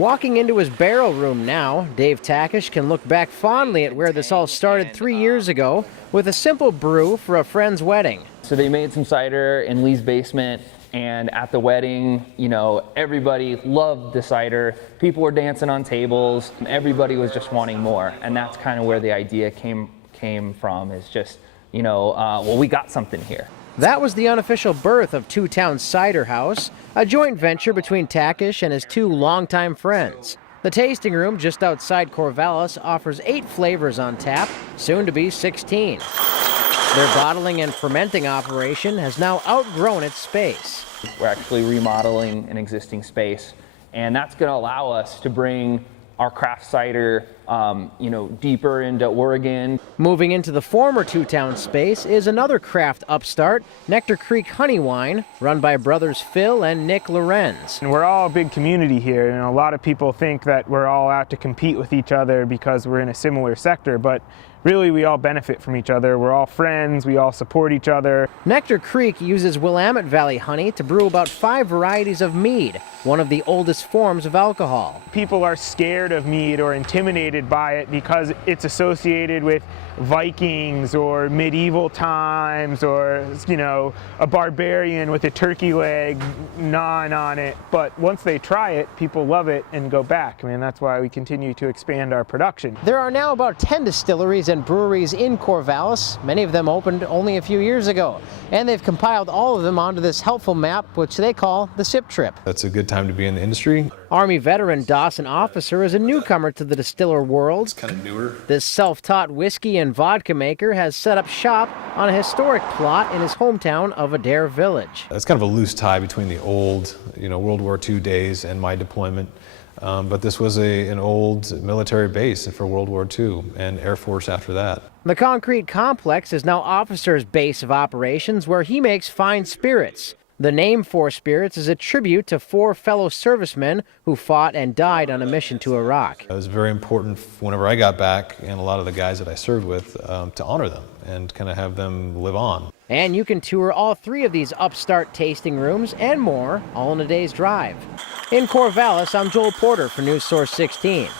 Walking into his barrel room now, Dave Takish can look back fondly at where this all started 3 years ago with a simple brew for a friend's wedding. So they made some cider in Lee's basement, and at the wedding, everybody loved the cider. People were dancing on tables. Everybody was just wanting more, and that's kind of where the idea came from, is just, well, we got something here. That was the unofficial birth of Two Towns Cider House, a joint venture between Takish and his two longtime friends. The tasting room just outside Corvallis offers 8 flavors on tap, soon to be 16. Their bottling and fermenting operation has now outgrown its space. We're actually remodeling an existing space, and that's going to allow us to bring our craft cider, deeper into Oregon. Moving into the former Two Towns space is another craft upstart, Nectar Creek Honey Wine, run by brothers Phil and Nick Lorenz. And we're all a big community here, and a lot of people think that we're all out to compete with each other because we're in a similar sector, but really we all benefit from each other. We're all friends, we all support each other. Nectar Creek uses Willamette Valley honey to brew about 5 varieties of mead, one of the oldest forms of alcohol. People are scared of mead or intimidated by it because it's associated with Vikings or medieval times, or a barbarian with a turkey leg gnawing on it. But once they try it, people love it and go back. I mean, that's why we continue to expand our production. There are now about 10 distilleries and breweries in Corvallis. Many of them opened only a few years ago, and they've compiled all of them onto this helpful map, which they call the Sip Trip. That's a good time to be in the industry. Army veteran Dawson Officer is a newcomer to the distiller world. It's kind of newer. This self-taught whiskey and vodka maker has set up shop on a historic plot in his hometown of Adair Village. It's kind of a loose tie between the old, World War II days and my deployment. But this was an old military base for World War II and Air Force after that. The concrete complex is now Officer's base of operations, where he makes fine spirits. The name Four Spirits is a tribute to 4 fellow servicemen who fought and died on a mission to Iraq. It was very important whenever I got back, and a lot of the guys that I served with, to honor them and kind of have them live on. And you can tour all 3 of these upstart tasting rooms and more, all in a day's drive. In Corvallis, I'm Joel Porter for News Source 16.